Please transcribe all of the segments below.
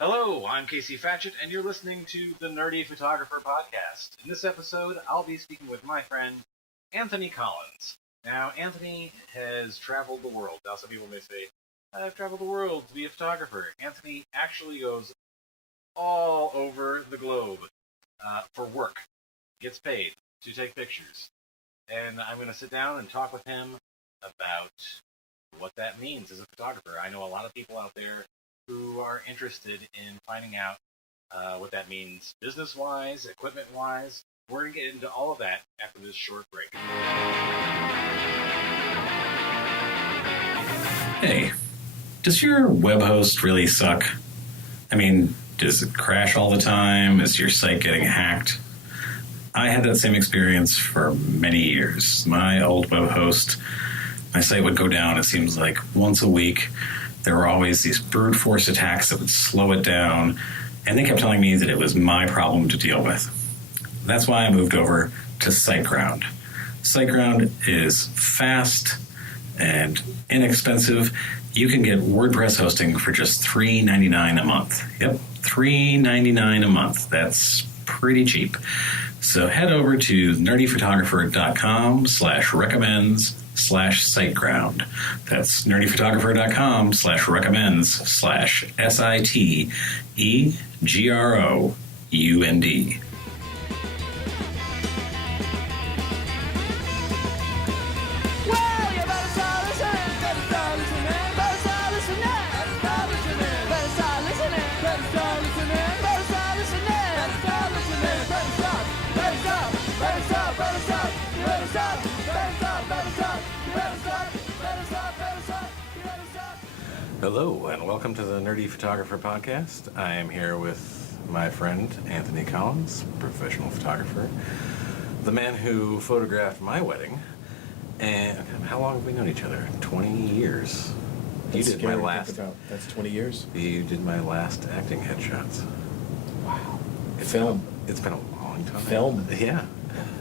Hello, I'm Casey Fatchett, and you're listening to the Nerdy Photographer Podcast. In this episode, I'll be speaking with my friend, Anthony Collins. Now, Anthony has traveled the world. Now, some people may say, I've traveled the world to be a photographer. Anthony actually goes all over the globe for work, gets paid to take pictures. And I'm going to sit down and talk with him about what that means as a photographer. I know a lot of people out there who are interested in finding out what that means business-wise, equipment-wise. We're going to get into all of that after this short break. Hey, does your web host really suck? I mean, does it crash all the time? Is your site getting hacked? I had that same experience for many years. My old web host, my site would go down, it seems like once a week. There were always these brute force attacks that would slow it down, and they kept telling me that it was my problem to deal with. That's why I moved over to SiteGround. SiteGround is fast and inexpensive. You can get WordPress hosting for just $3.99 a month. Yep, $3.99 a month. That's pretty cheap. So head over to nerdyphotographer.com/recommends/SiteGround. That's nerdyphotographer.com/SiteGround. Hello, and welcome to the Nerdy Photographer Podcast. I am here with my friend, Anthony Collins, professional photographer, the man who photographed my wedding. And how long have we known each other? 20 years. That's you did my scary to last. think about. That's 20 years. You did my last acting headshots. Wow. It's Film. It's been a long time. Film. Yeah,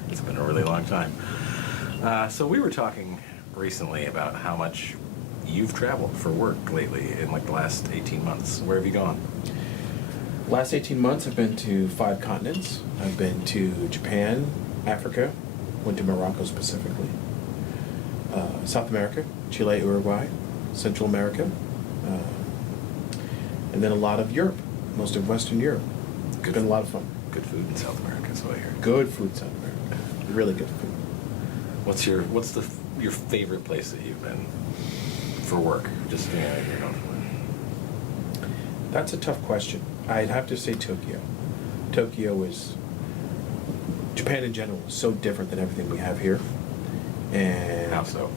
it's been a really long time. So we were talking recently about how much you've traveled for work lately in like the last 18 months. Where have you gone? Last 18 months, I've been to 5 continents. I've been to Japan, Africa, went to Morocco specifically, South America, Chile, Uruguay, Central America, and then a lot of Europe, most of Western Europe. It's been a lot of fun. Good food in South America, so I hear. Good food in South America. Really good food. What's your favorite place that you've been for work? Just you're known for. That's a tough question. I'd have to say Tokyo. Tokyo is, Japan in general is so different than everything we have here. And How so?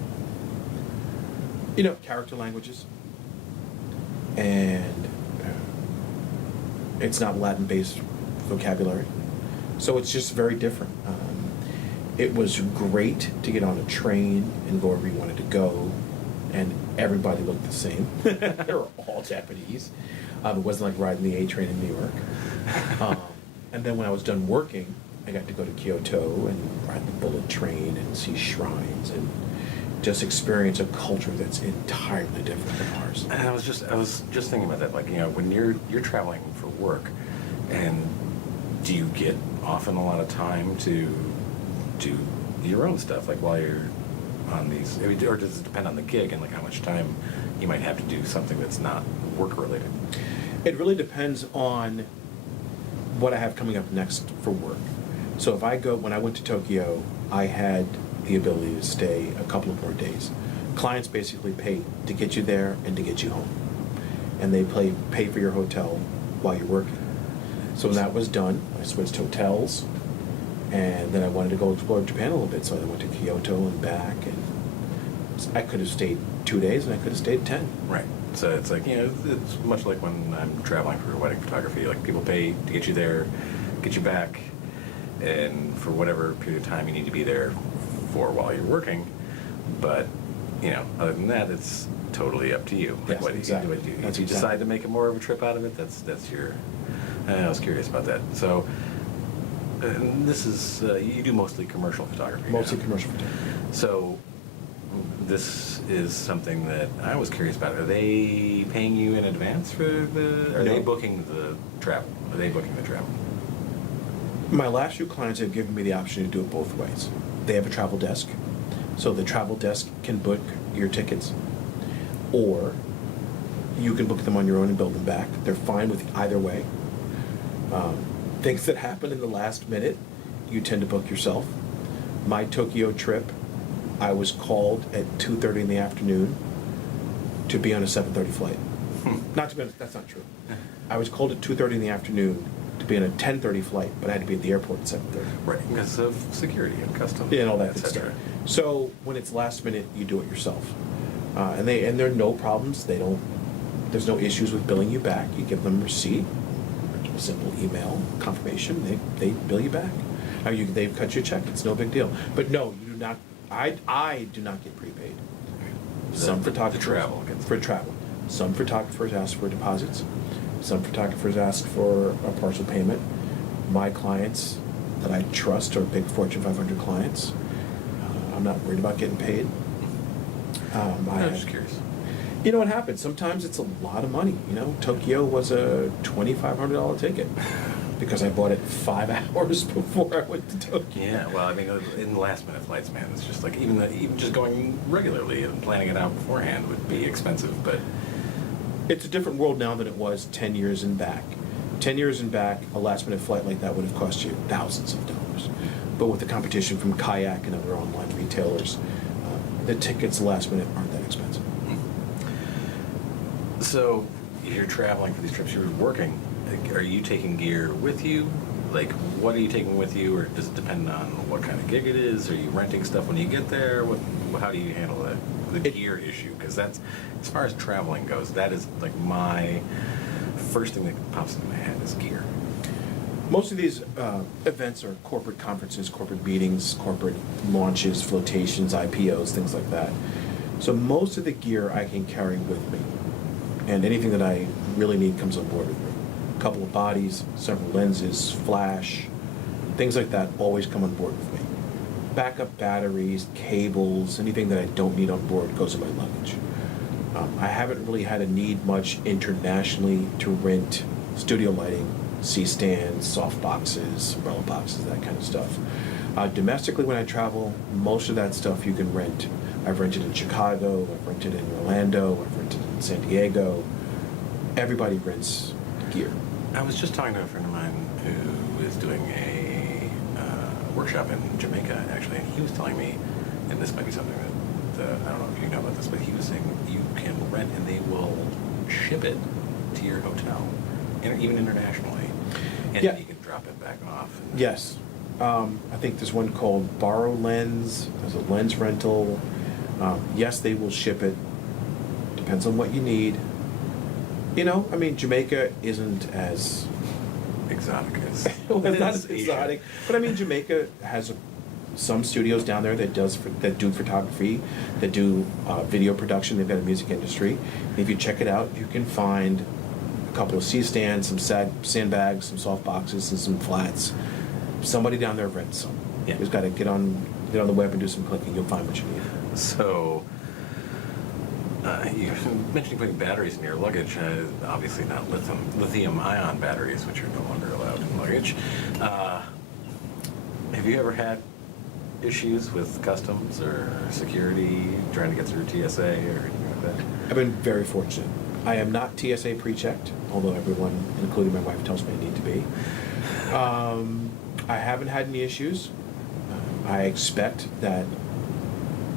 Character languages. And it's not Latin-based vocabulary. So it's just very different. It was great to get on a train and go wherever you wanted to go. And everybody looked the same. They were all Japanese. It wasn't like riding the A train in New York. And then when I was done working, I got to go to Kyoto and ride the bullet train and see shrines and just experience a culture that's entirely different than ours. And I was just thinking about that. Like, when you're traveling for work, and do you get often a lot of time to do your own stuff, like while you're on these, or does it depend on the gig and like how much time you might have to do something that's not work related? It really depends on what I have coming up next for work. So when I went to Tokyo, I had the ability to stay a couple of more days. Clients basically pay to get you there and to get you home. And they pay for your hotel while you're working. So when that was done, I switched hotels, and then I wanted to go explore Japan a little bit, so I went to Kyoto and back, and I could have stayed 2 days and I could have stayed 10. Right. So it's like, it's much like when I'm traveling for wedding photography. Like, people pay to get you there, get you back, and for whatever period of time you need to be there for while you're working. But, other than that, it's totally up to you. Yes, what exactly. do you do? That's If you exactly. decide to make it more of a trip out of it, that's your... I was curious about that. So, and this is, you do mostly commercial photography. Mostly now. commercial photography. So, this is something that I was curious about. Are they paying you in advance for the? Are No. they booking the travel? Are they booking the travel? My last few clients have given me the option to do it both ways. They have a travel desk, so the travel desk can book your tickets, or you can book them on your own and bill them back. They're fine with either way. Things that happen in the last minute, you tend to book yourself. My Tokyo trip, I was called at 2:30 in the afternoon to be on a 7:30 flight. Not to be honest, that's not true. I was called at 2:30 in the afternoon to be on a 10:30 flight, but I had to be at the airport at 7:30. Right, because of security and customs. Yeah, and all that et good stuff. cetera. So when it's last minute, you do it yourself, and there are no problems. There's no issues with billing you back. You give them a receipt, a simple email confirmation. They bill you back. They've cut you a check. It's no big deal. But no, you do not. I do not get prepaid. Some photographers travel gets- for travel. Some photographers ask for deposits. Some photographers ask for a partial payment. My clients that I trust are big Fortune 500 clients. I'm not worried about getting paid. I'm just curious. You know what happens? Sometimes it's a lot of money. Tokyo was a $2,500 ticket because I bought it 5 hours before I went to Tokyo. Yeah, well, I mean, in last minute flights, man, it's just like even just going regularly and planning it out beforehand would be expensive, but It's a different world now than it was 10 years and back. 10 years and back, a last minute flight like that would have cost you thousands of dollars. But with the competition from Kayak and other online retailers, the tickets last minute aren't that expensive. So you're traveling for these trips. You're working. Like, are you taking gear with you? Like, what are you taking with you, or does it depend on what kind of gig it is? Are you renting stuff when you get there? How do you handle the gear issue? Because that's, as far as traveling goes, that is like my first thing that pops into my head is gear. Most of these events are corporate conferences, corporate meetings, corporate launches, flotations, IPOs, things like that. So most of the gear I can carry with me, and anything that I really need comes on board with me. A couple of bodies, several lenses, flash, things like that always come on board with me. Backup batteries, cables, anything that I don't need on board goes in my luggage. I haven't really had a need much internationally to rent studio lighting, C-stands, soft boxes, umbrella boxes, that kind of stuff. Domestically, when I travel, most of that stuff you can rent. I've rented in Chicago, I've rented in Orlando, I've rented in San Diego. Everybody rents gear. I was just talking to a friend of mine who is doing a workshop in Jamaica, actually, and he was telling me, and this might be something that I don't know if you know about this, but he was saying you can rent and they will ship it to your hotel, even internationally, and Yeah. you can drop it back off. Yes. I think there's one called Borrow Lens. There's a lens rental. Yes, they will ship it. Depends on what you need. Jamaica isn't as Exotic as well, it's not as as Asia. exotic, but Jamaica has some studios down there that do photography, that do video production. They've got a music industry. If you check it out, you can find a couple of C-stands, some sandbags, some soft boxes, and some flats. Somebody down there rents some. Yeah. You just got to get on the web and do some clicking. You'll find what you need. So, you mentioned putting batteries in your luggage. Obviously not lithium-ion batteries, which are no longer allowed in luggage. Have you ever had issues with customs or security trying to get through TSA or anything like that? I've been very fortunate. I am not TSA pre-checked, although everyone, including my wife, tells me I need to be. I haven't had any issues. I expect that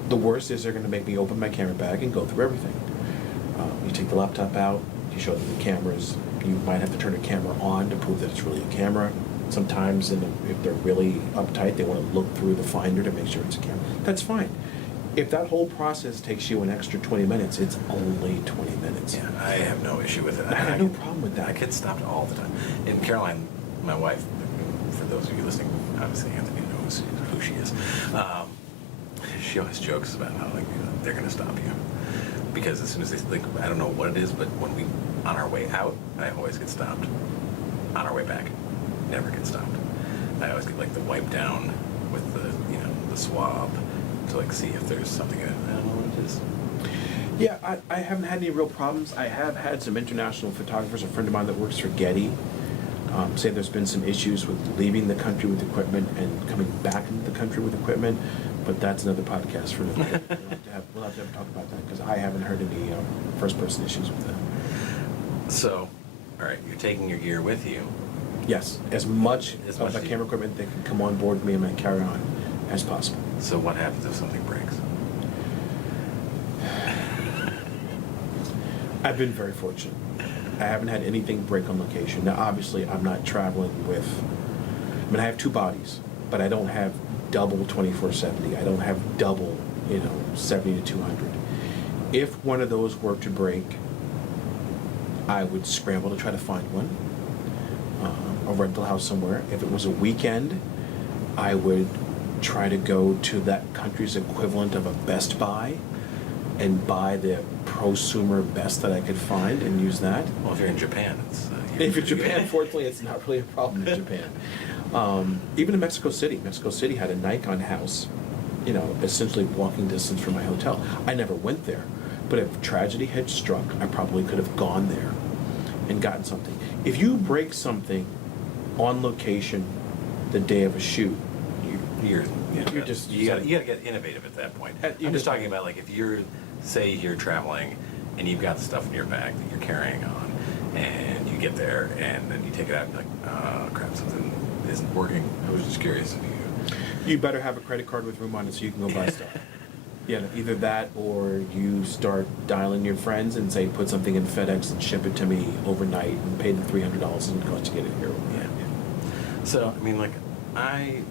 the worst is they're going to make me open my camera bag and go through everything. You take the laptop out, you show them the cameras. You might have to turn a camera on to prove that it's really a camera. Sometimes, if they're really uptight, they want to look through the finder to make sure it's a camera. That's fine. If that whole process takes you an extra 20 minutes, it's only 20 minutes. Yeah, I have no issue with it. I have no problem with that. I get stopped all the time. And Caroline, my wife, for those of you listening, obviously Anthony knows who she is. She always jokes about how they're going to stop you because as soon as they I don't know what it is, but when we on our way out, I always get stopped. On our way back, never get stopped. I always get the wipe down with the swab to like see if there's something in it. I don't know what it is. Yeah, I haven't had any real problems. I have had some international photographers. A friend of mine that works for Getty say there's been some issues with leaving the country with equipment and coming back into the country with equipment, but that's another podcast for another day. We'll have to talk about that because I haven't heard any first-person issues with that. So, all right, you're taking your gear with you. Yes, as much As of much the as you- camera equipment that can come on board with me and my carry-on as possible. So what happens if something breaks? I've been very fortunate. I haven't had anything break on location. Now, obviously, I'm not traveling with. I mean, I have two bodies, but I don't have double 24/70. I don't have double, 70 to 200. If one of those were to break, I would scramble to try to find one, a rental house somewhere. If it was a weekend, I would try to go to that country's equivalent of a Best Buy and buy the prosumer best that I could find and use that. Well, if you're in Japan, it's... If you're Japan, fortunately, it's not really a problem in Japan. Even in Mexico City had a Nikon house, essentially walking distance from my hotel. I never went there, but if tragedy had struck, I probably could have gone there and gotten something. If you break something on location the day of a shoot, You're just- you gotta get innovative at that point. You're I'm just just- talking about like if you're, say you're traveling and you've got the stuff in your bag that you're carrying on, and you get there and then you take it out and you're like, oh crap, something isn't working. I was just curious if you better have a credit card with room on it so you can go buy stuff. Either that or you start dialing your friends and say, put something in FedEx and ship it to me overnight and pay the $300 and cost to get it here. Yeah. So, I mean, like, I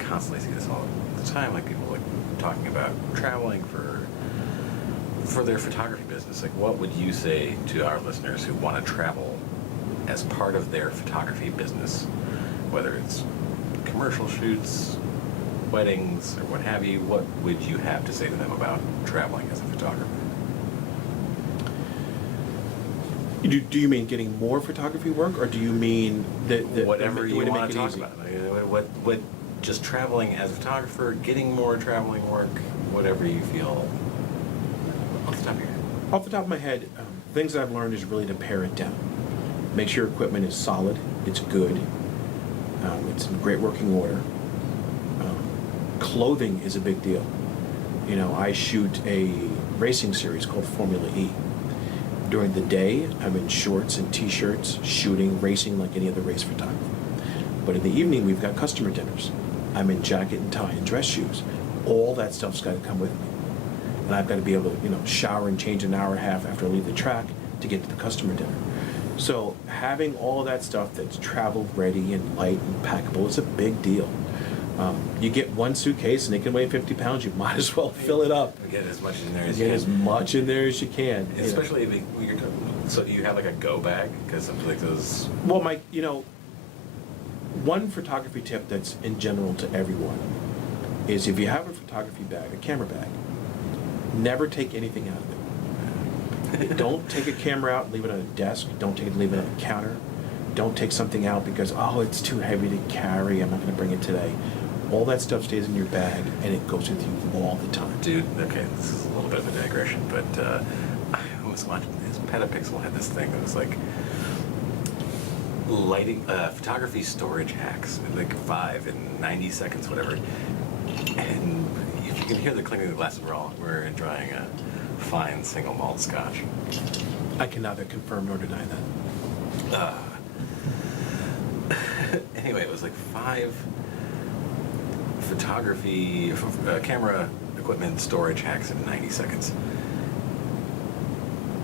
constantly see this all the time, like people like talking about traveling for their photography business. Like, what would you say to our listeners who want to travel as part of their photography business, whether it's commercial shoots, weddings, or what have you? What would you have to say to them about traveling as a photographer? Do you mean getting more photography work, or do you mean Whatever the you way to want make to it talk easy? about. What just traveling as a photographer, getting more traveling work, whatever you feel off the top of your head. Off the top of my head, things that I've learned is really to pare it down. Make sure your equipment is solid, it's good, it's in great working order. Clothing is a big deal. I shoot a racing series called Formula E. During the day, I'm in shorts and t-shirts, shooting, racing like any other race photographer. But in the evening, we've got customer dinners. I'm in jacket and tie and dress shoes. All that stuff's got to come with me. And I've got to be able to, shower and change an hour and a half after I leave the track to get to the customer dinner. So having all of that stuff that's travel ready and light and packable is a big deal. You get one suitcase and it can weigh 50 pounds, you might as well fill it up. Get as much in there as Get you as can. much in there as you can. Especially if you're so do you have like a go bag? Because something like those. Well, one photography tip that's in general to everyone is if you have a photography bag, a camera bag, never take anything out of it. Don't take a camera out and leave it on a desk. Don't take it, leave it on a counter. Don't take something out because, it's too heavy to carry. I'm not going to bring it today. All that stuff stays in your bag and it goes with you all the time. Dude, okay, this is a little bit of a digression, but I was watching this. Petapixel had this thing that was like lighting, photography storage hacks, like 5 in 90 seconds, whatever. And you can hear the clinking of the glasses. We're enjoying a fine single malt scotch. I can neither confirm nor deny that. Anyway, it was like 5 photography, camera equipment storage hacks in 90 seconds.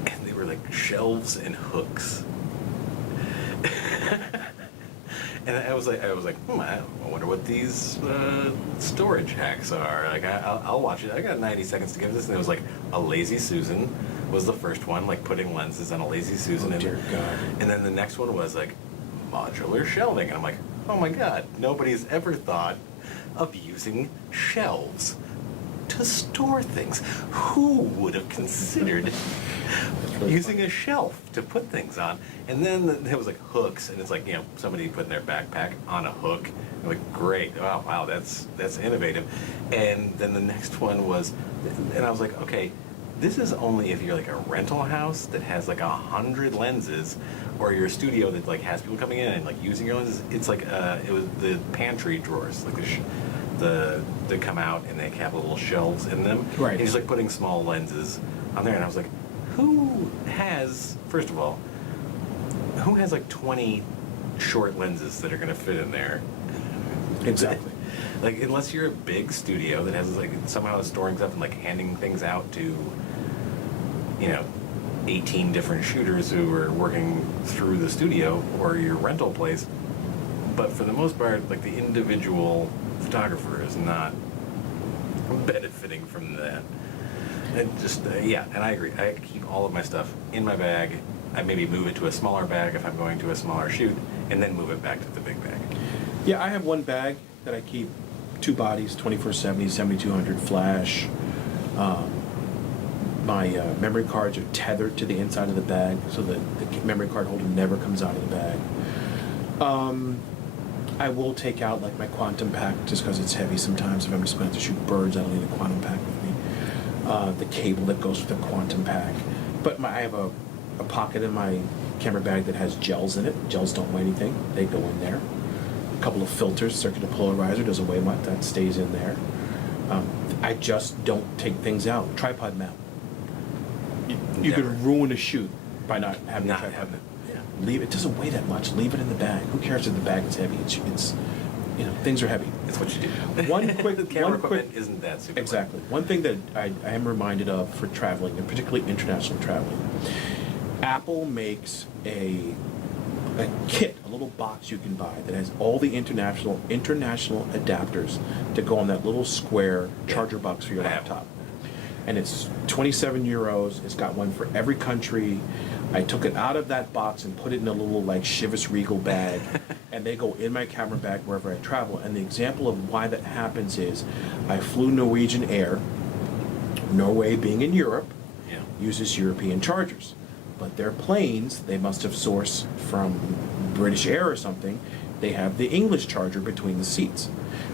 And they were like shelves and hooks. And I was like, I wonder what these storage hacks are. Like, I'll watch it. I got 90 seconds to give this. And it was like a Lazy Susan was the first one, like putting lenses on a Lazy Susan. Oh, dear God. And then the next one was like modular shelving. And I'm like, oh my God, nobody's ever thought of using shelves to store things. Who would have considered really using funny. a shelf to put things on? And then there was like hooks, and it's like, you know, somebody putting their backpack on a hook. I'm like, great, wow, that's innovative. And then the next one was, and I was like, okay, this is only if you're like a rental house that has like 100 lenses, or your studio that like has people coming in and like using your lenses. It's like it was the pantry drawers, like they come out and they have little shelves in them. Right. And he's like putting small lenses on there, and I was like, who has, first of all, who has like 20 short lenses that are going to fit in there? Exactly. Like, unless you're a big studio that has like somehow is storing stuff and like handing things out to, you know, 18 different shooters who are working through the studio or your rental place. But for the most part, like the individual photographer is not benefiting from that. And just, yeah, and I agree. I keep all of my stuff in my bag. I maybe move it to a smaller bag if I'm going to a smaller shoot, and then move it back to the big bag. Yeah, I have one bag that I keep 2 bodies, 2470, 7200 flash. My memory cards are tethered to the inside of the bag, so that the memory card holder never comes out of the bag. I will take out like my quantum pack just because it's heavy sometimes. If I'm just going to have to shoot birds, I don't need a quantum pack with me. The cable that goes with the quantum pack. But I have a pocket in my camera bag that has gels in it. Gels don't weigh anything. They go in there. A couple of filters, circular polarizer doesn't weigh much. That stays in there. I just don't take things out. Tripod mount. You Never. could ruin a shoot by not having Not a tripod having mount. it. Yeah. Leave it. Doesn't weigh that much. Leave it in the bag. Who cares if the bag is heavy? It's you know, things are heavy. That's what you do. One quick- the camera one quick- equipment isn't that super. Exactly. One thing that I am reminded of for traveling, and particularly international traveling, Apple makes a kit, a little box you can buy that has all the international adapters that go on that little square charger box for your I have laptop. And it's 27 euros. It's got one for every country. I took it out of that box and put it in a little like Chivas Regal bag, and they go in my camera bag wherever I travel. And the example of why that happens is I flew Norwegian Air. Norway being in Europe, Yeah. uses European chargers. But their planes, they must have sourced from British Air or something. They have the English charger between the seats.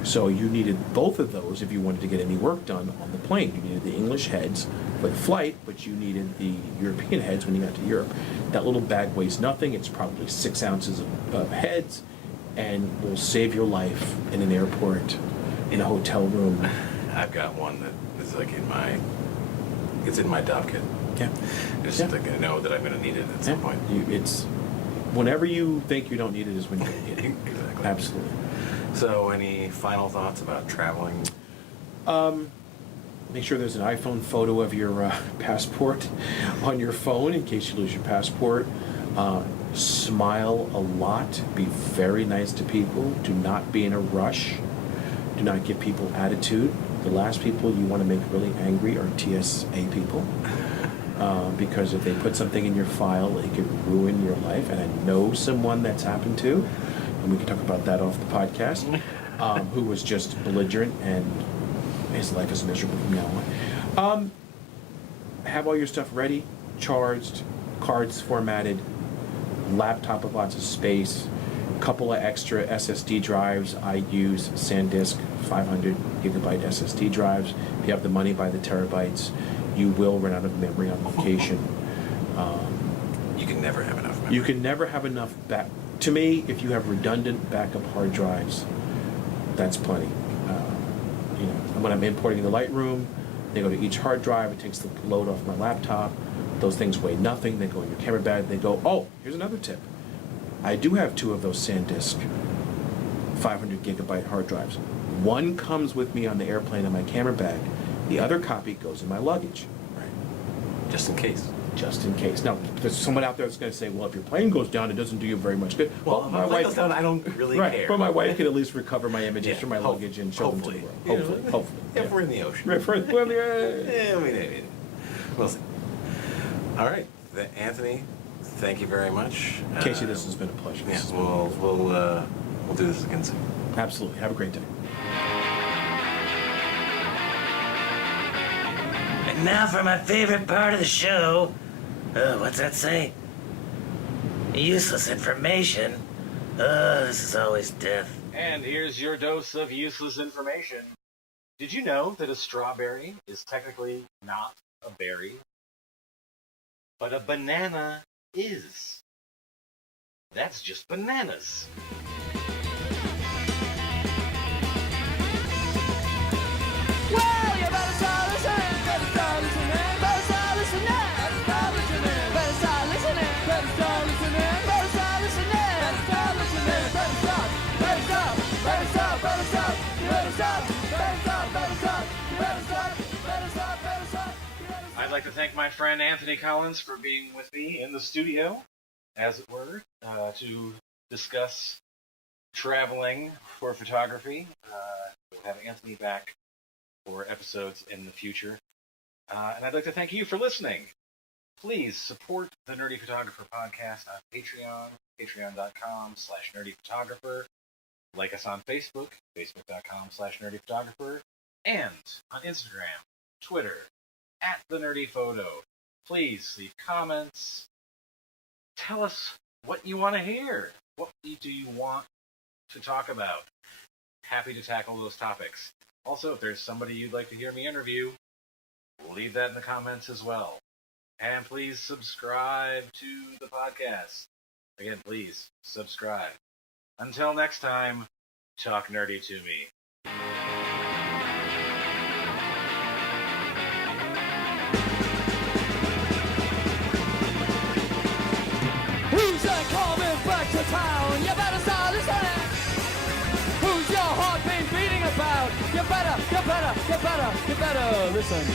So you needed both of those if you wanted to get any work done on the plane. You needed the English heads for the flight, but you needed the European heads when you got to Europe. That little bag weighs nothing. It's probably 6 ounces of heads, and will save your life in an airport, in a hotel room. I've got one that is like it's in my Dov kit. Yeah. Just Yeah. like I know that I'm going to need it at some point. It's whenever you think you don't need it is when you don't need it. Exactly. Absolutely. So, any final thoughts about traveling? Make sure there's an iPhone photo of your passport on your phone in case you lose your passport. Smile a lot. Be very nice to people. Do not be in a rush. Do not give people attitude. The last people you want to make really angry are TSA people. Because if they put something in your file, it could ruin your life. And I know someone that's happened to, and we can talk about that off the podcast, who was just belligerent, and his life is miserable from now on. Have all your stuff ready, charged, cards formatted, laptop with lots of space, couple of extra SSD drives. I use SanDisk 500 gigabyte SSD drives. If you have the money, buy the terabytes. You will run out of memory on location. You can never have enough memory. You can never have enough back. To me, if you have redundant backup hard drives, that's plenty. You know, when I'm importing the Lightroom, they go to each hard drive. It takes the load off my laptop. Those things weigh nothing. They go in your camera bag. They go. Oh, here's another tip. I do have 2 of those SanDisk 500 gigabyte hard drives. One comes with me on the airplane in my camera bag. The other copy goes in my luggage. Right. Just in case. Just in case. Now, there's someone out there that's going to say, well, if your plane goes down, it doesn't do you very much good. Well, if my plane goes down, I don't really right, care. but my wife can at least recover my images Yeah, from my luggage and show them to the world. You know, Hopefully, hopefully. If yeah. we're in the ocean. Right, well, yeah. Yeah, maybe. We'll see. All right, Anthony, thank you very much. Casey, this has been a pleasure. Yeah, This has been- we'll do this again soon. Absolutely. Have a great day. Now for my favorite part of the show. What's that say? Useless information. This is always death. And here's your dose of useless information. Did you know that a strawberry is technically not a berry? But a banana is. That's just bananas. Well, you better start listening, better start listening, better start listening, better start listening, better start listening, better start listening, better start listening, better start listening, better stop, better stop, better stop, better stop, better stop, better stop, better stop, better stop, better stop, better stop. I'd like to thank my friend Anthony Collins for being with me in the studio, as it were, to discuss traveling for photography. We'll have Anthony back for episodes in the future. And I'd like to thank you for listening. Please support the Nerdy Photographer podcast on Patreon, patreon.com/nerdyphotographer. Like us on Facebook, facebook.com/nerdyphotographer. And on Instagram, Twitter, @TheNerdyPhoto. Please leave comments. Tell us what you want to hear. What do you want to talk about? Happy to tackle those topics. Also, if there's somebody you'd like to hear me interview, leave that in the comments as well. And please subscribe to the podcast. Again, please subscribe. Until next time, talk nerdy to me. Who's that coming back to town? You better start listening. Who's your heart been beating about? You better listen.